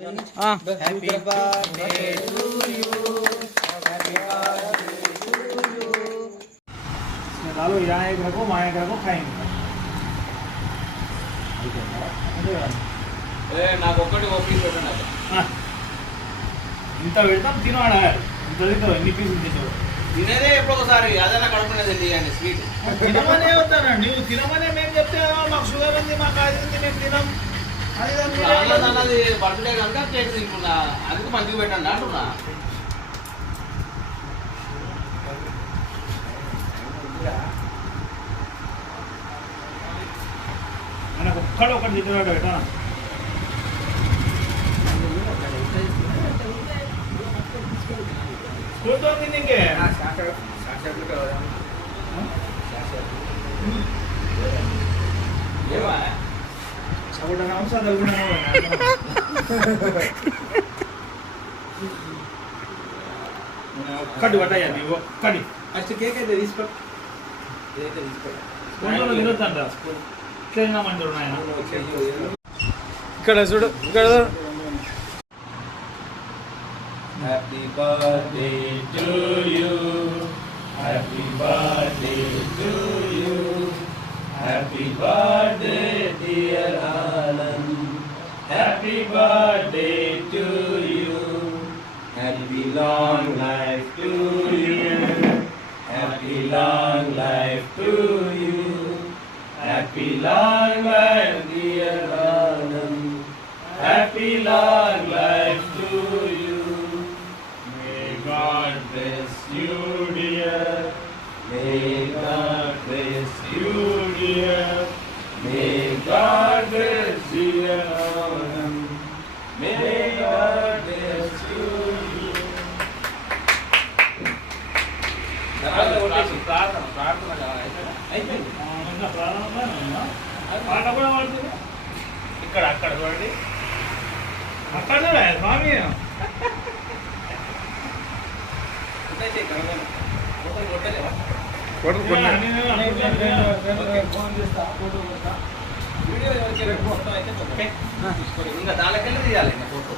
Happy birthday to you. Happy birthday to you. डालो यहाँ एक रखो वहाँ एक रखो खाएंगे నాకు ఒక్కటి ఓపెన్ పెట్టండి ఇంత పెడతాం తినవాడ ఇంత తింటావు ఎన్ని పీసులు తింటావు తినేదే ఎప్పుడు ఒకసారి అదైనా కడుపునేది తీయండి స్వీట్ తినమనే వస్తానండి నువ్వు తినమనే మేము చెప్తే మాకు షుగర్ ఉంది మాకు అది ఉంది మేము తినం అన్నది బర్త్డే కనుక కేక్ తింటున్నా అందుకు మంచిగా పెట్టండి అంటున్నా మనకు ఒక్కడు ఒకటి తింటున్నాడు పెట్టా స్కూల్ తోంది ఇంకే అంశాలు ఒక్కటి పట్టయ్యా నీవు ఒక్కటి ఫస్ట్ కేక్ అయితే తీసుకో స్కూల్లో తినొద్దంట ఇట్లా మంచి ఆయన ఇక్కడ చూడు ఇక్కడ happy birthday to you happy birthday to you happy birthday dear Anand happy birthday to you happy long life to you happy long life to you happy long life dear Anand happy long life to you God bless you, dear. May God bless you, dear. May God bless you, dear. May God bless you, dear. పాట కూడా పాడుతుంది ఇక్కడ అక్కడ చూడండి అక్కడ స్వామి ఇంకా దానికెళ్ళి తీయాలి photo